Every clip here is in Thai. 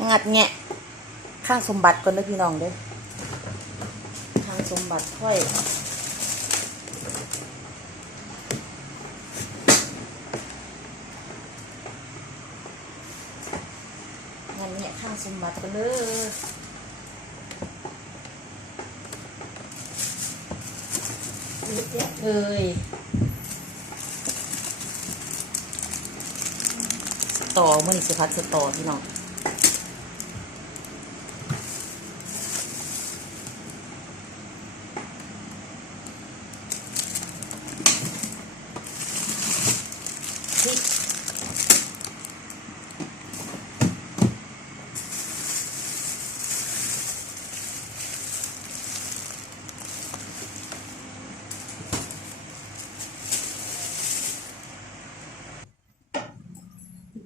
งัดแงะ ข้างสมบัติก่อนด้อพี่น้องเด้อข้างสมบัติค่อยงัดแงะข้างสมบัติกันเลยเยอะแยะเลยตอมื่อนี้สิพัดสตอพี่น้อง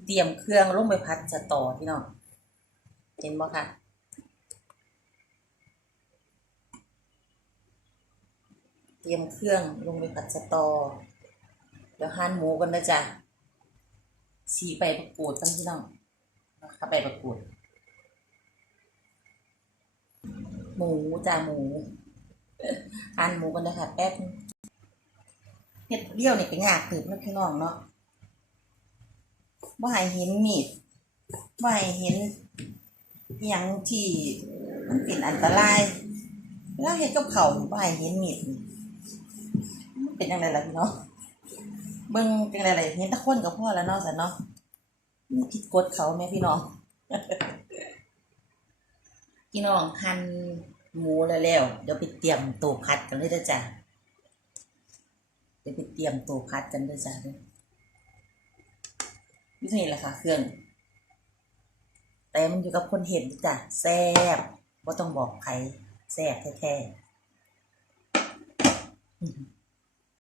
เตรียมเครื่องลงไปพัดสะตอพี่น้องเห็นบ่คะเตรียมเครื่องลงไปผัดสะตอ เดี๋ยวหั่นหมูกันนะจ๊ะสีใบประกูดตั้งพี่น้องนะคะใบประกูดหมูจ้าหมูหั่นหมูกันนะคะแป๊บเห็ดเดี่ยวเนี่ยก็ยากถึงนะพี่น้องเนาะ ว่าให้เห็นมีดว่าให้เห็นอย่างที่มันเป็นอันตรายเวลาเห็ดกับเขาว่าให้เห็นมีดมันเป็นยังไงล่ะพี่น้องเบิ่งจังได๋ล่ะเห็นตะคนก็พอแล้วเนาะสันเนาะมีผิดกฎเขาแม่พี่น้องพี่น้องหั่นหมูแล้วแล้วเดี๋ยวไปเตรียมตัวพัดกันเลยด้อจ้ะเดี๋ยวไปเตรียมตัวพัดกันเด้อจ้ะเด้ อนี่เท่านี้แหละค่ะเครื่อง แต่มันอยู่กับคนเห็นจ้ะแซ่บบ่ต้องบอกใครแซ่บแท้ๆ